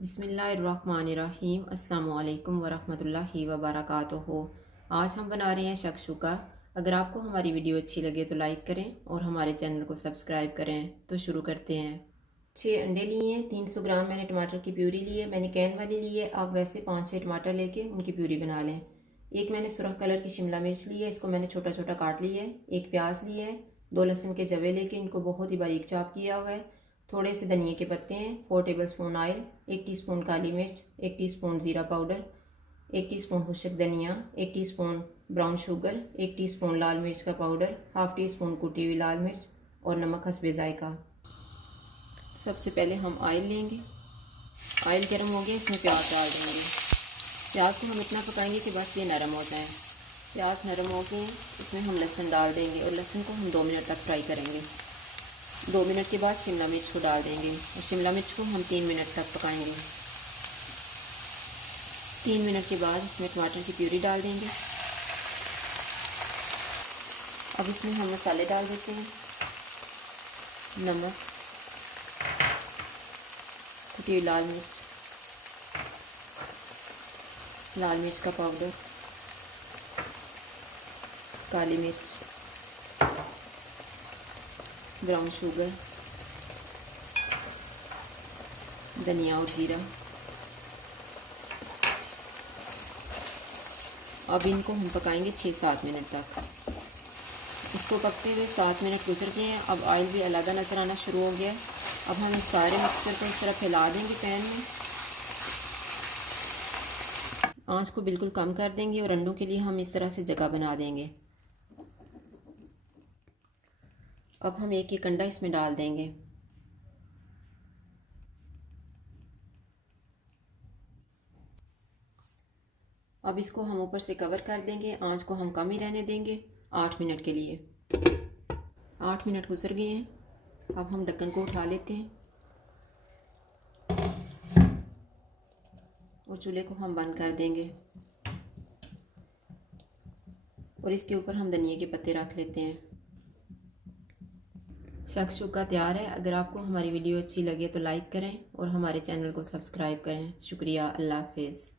बिस्मिल्लाहिर्रहमानिर्रहीम अस्सलामुअलैकुम वरहमतुल्लाहि वबरकातुहू। आज हम बना रहे हैं शक्शुका। अगर आपको हमारी वीडियो अच्छी लगे तो लाइक करें और हमारे चैनल को सब्सक्राइब करें। तो शुरू करते हैं। 6 अंडे लिए हैं, 300 ग्राम मैंने टमाटर की प्यूरी ली है। मैंने कैन वाली ली है, आप वैसे 5-6 टमाटर लेके उनकी प्यूरी बना लें। एक मैंने सुरख कलर की शिमला मिर्च ली है, इसको मैंने छोटा छोटा काट लिया है। एक प्याज लिए है, 2 लहसुन के जवे लेके इनको बहुत ही बारीक चॉप किया हुआ है। थोड़े से धनिए के पत्ते हैं, 4 टेबलस्पून ऑयल, 1 टीस्पून काली मिर्च, 1 टीस्पून ज़ीरा पाउडर, 1 टीस्पून खुश्क धनिया, 1 टीस्पून ब्राउन शुगर, 1 टीस्पून लाल मिर्च का पाउडर, हाफ़ टी स्पून कुटी हुई लाल मिर्च और नमक हस्बे जायका। सबसे पहले हम ऑयल लेंगे। ऑयल गर्म हो गया, इसमें प्याज डाल देंगे। प्याज को हम इतना पकाएंगे कि बस ये नरम हो जाए। प्याज नरम हो गए हैं, इसमें हम लहसुन डाल देंगे और लहसुन को हम 2 मिनट तक फ्राई करेंगे। 2 मिनट के बाद शिमला मिर्च को डाल देंगे और शिमला मिर्च को हम 3 मिनट तक पकाएंगे। 3 मिनट के बाद इसमें टमाटर की प्यूरी डाल देंगे। अब इसमें हम मसाले डाल देते हैं। नमक, कुटी हुई लाल मिर्च का पाउडर, काली मिर्च, ब्राउन शुगर, धनिया और ज़ीरा। अब इनको हम पकाएंगे 6-7 मिनट तक। इसको पकते हुए 7 मिनट गुजर गए हैं। अब ऑयल भी अलग नज़र आना शुरू हो गया है। अब हम इस सारे मिक्सचर को इस तरह फैला देंगे पैन में। आंच को बिल्कुल कम कर देंगे और अंडों के लिए हम इस तरह से जगह बना देंगे। अब हम एक एक अंडा इसमें डाल देंगे। अब इसको हम ऊपर से कवर कर देंगे। आंच को हम कम ही रहने देंगे 8 मिनट के लिए। 8 मिनट गुजर गए हैं। अब हम ढक्कन को उठा लेते हैं और चूल्हे को हम बंद कर देंगे और इसके ऊपर हम धनिया के पत्ते रख लेते हैं। शक्शुका तैयार है। अगर आपको हमारी वीडियो अच्छी लगे तो लाइक करें और हमारे चैनल को सब्सक्राइब करें। शुक्रिया। अल्लाह हाफिज़।